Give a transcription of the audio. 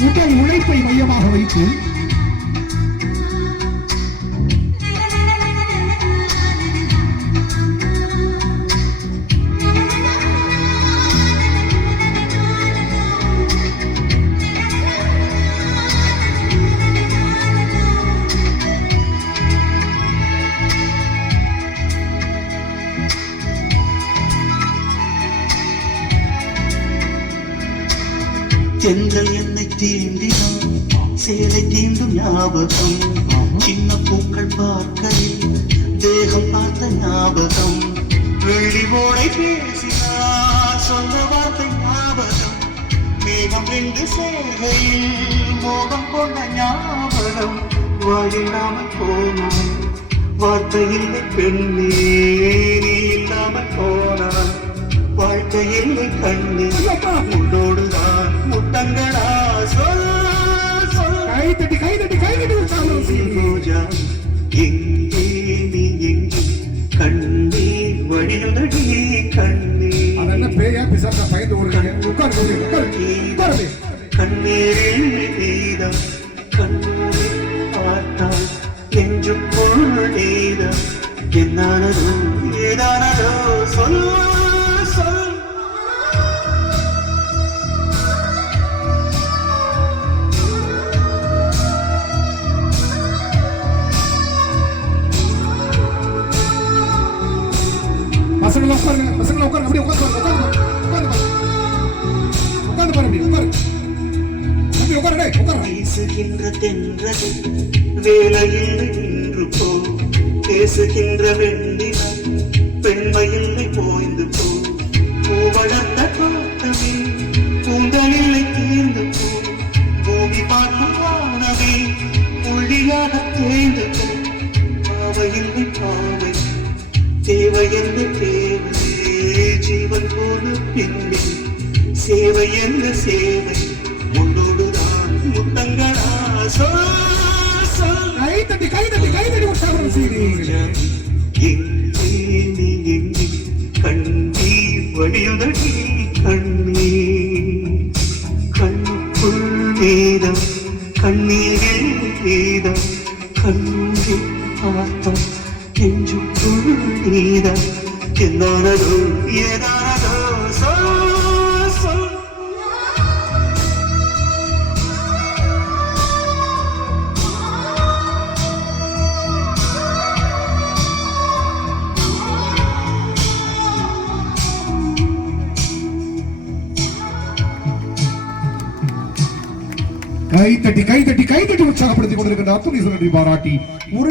உடல் உழைப்பை மையமாக வைத்து தென்றல் என்னை தீண்டினான் சேலை தீண்டும் ஞாபகம் சின்ன பூக்கள் பார்க்கையில் தேகம் பார்த்த ஞாபகம் வெள்ளி போடை பேசினார் சொந்த வார்த்தை ஞாபகம் மேகம் ரெண்டு சேவையில் மோகம் கொண்ட ஞாபகம் வாயில்லாமல் போனான் வார்த்தை இல்லை பெண்ணே நீ இல்லாமல் போனான் வாழ்க்கை இல்லை கண்ணே உன்னோடுதான் முத்தங்களா சொல் கை தட்டி ரோஜா எங்கே நீ எங்கே கண்ணீர் வழியுதடி கண்ணீர் அதெல்லாம் பேயா பிசாசா பயந்து ஓடுறாங்க உட்காரு கண்ணீரில் நீதம் கண்ணீர் பார்த்தால் நெஞ்சுக்குள் நீதம் என்னானதோ ஏதானதோ சொல் பசங்களை உட்காருங்க அப்படியே உட்காந்து பேசுகின்ற தென்றல் வேலையில் நின்று போ பேசுகின்ற வெண்ணிலம் பெண்மையில்லை போய்ந்து போ பூ வளர்த்த காட்டவே பூந்தலில்லை தீர்ந்து போ பூமி பார்க்கும் வானவே புள்ளியாக தேர்ந்து போ பாவையில்லை பாவை தேவை என்ன தேவை ஜீவன் போல பின்னே சேவை என்ன சேவை உன்னோடுதான் முத்தங்களா கை தட்டி உற்சாகம் செய்கிறீர்களே எங்கே நீ எங்கே கண்ணீர் வழியுதடி கண்ணீர் கண்ணுக்குள் நீதம் கண்ணீரில் நீதம் கண்ணீர் பார்த்தம் நெஞ்சுக்குள் நீதம் என்னானதோ ஏதானதோ கை தட்டி உற்சாகப்படுத்திக் கொண்டிருக்கின்ற அத்துணை பாராட்டி ஒரு